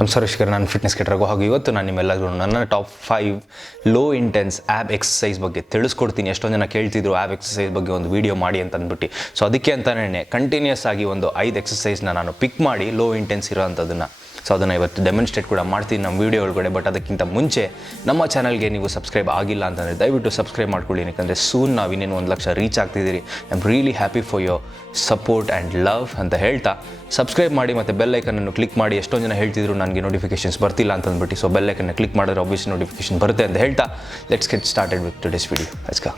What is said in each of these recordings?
ನಮಸ್ಕಾರ ವೀಕ್ಷಕರೇ, ನಾನು ಫಿಟ್ನೆಸ್ ಕೆಟ್ಟರಾಗೋ ಹಾಗೂ ಇವತ್ತು ನಾನು ನಿಮ್ಮೆಲ್ಲರಿಗೂ ನನ್ನ ಟಾಪ್ 5 ಲೋ ಇಂಟೆನ್ಸ್ ಆ್ಯಬ್ ಎಕ್ಸಸೈಸ್ ಬಗ್ಗೆ ತಿಳಿಸ್ಕೊಡ್ತೀನಿ. ಎಷ್ಟೊಂದು ಜನ ಕೇಳ್ತಿದ್ರು ಆ್ಯಬ್ ಎಕ್ಸಸೈಸ್ ಬಗ್ಗೆ ಒಂದು ವೀಡಿಯೋ ಮಾಡಿ ಅಂತ ಅಂದ್ಬಿಟ್ಟು. ಸೊ ಅದಕ್ಕೆ ಅಂತಲೇ ಕಂಟಿನ್ಯೂಸ್ ಆಗಿ ಒಂದು 5 ಎಕ್ಸಸೈಸ್ನ ನಾನು ಪಿಕ್ ಮಾಡಿ ಲೋ ಇಂಟೆನ್ಸ್ ಇರೋವಂಥದ್ದನ್ನು ಸೊ ಅದನ್ನು ಇವತ್ತು ಡೆಮಾನ್ಸ್ಟ್ರೇಟ್ ಕೂಡ ಮಾಡ್ತೀನಿ ನಮ್ಮ ವೀಡಿಯೋ ಒಳಗಡೆ. ಬಟ್ ಅದಕ್ಕಿಂತ ಮುಂಚೆ ನಮ್ಮ ಚಾನಲ್ಗೆ ನೀವು ಸಬ್ಸ್ಕ್ರೈಬ್ ಆಗಿಲ್ಲ ಅಂತಂದರೆ ದಯವಿಟ್ಟು ಸಬ್ಸ್ಕ್ರೈಬ್ ಮಾಡ್ಕೊಳ್ಳಿ. ಯಾಕಂದರೆ ಸೂನ್ ನಾವು ಇನ್ನೇನು 1 lakh reach ಆಗ್ತಿದ್ದೀರಿ. I am really happy for your support and love ಅಂತ ಹೇಳ್ತಾ ಸಬ್ಸ್ಕ್ರೈಬ್ ಮಾಡಿ ಮತ್ತು ಬೆಲ್ ಐಕನನ್ನು ಕ್ಲಿಕ್ ಮಾಡಿ. ಎಷ್ಟೊಂದು ಜನ ಹೇಳ್ತಿದ್ರು ನನಗೆ ನೋಟಿಫಿಕೇಷನ್ಸ್ ಬರ್ತಿಲ್ಲ ಅಂತಂದ್ಬಿಟ್ಟು. ಸೊ ಬೆಲ್ ಐಕನ್ನ ಕ್ಲಿಕ್ ಮಾಡಿದ್ರೆ ಆಬ್ವಿಯಸ್ ನೋಟಿಫಿಕೇಷನ್ ಬರುತ್ತೆ ಅಂತ ಹೇಳ್ತಾ let's get started with today's video. Let's go.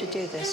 To do this.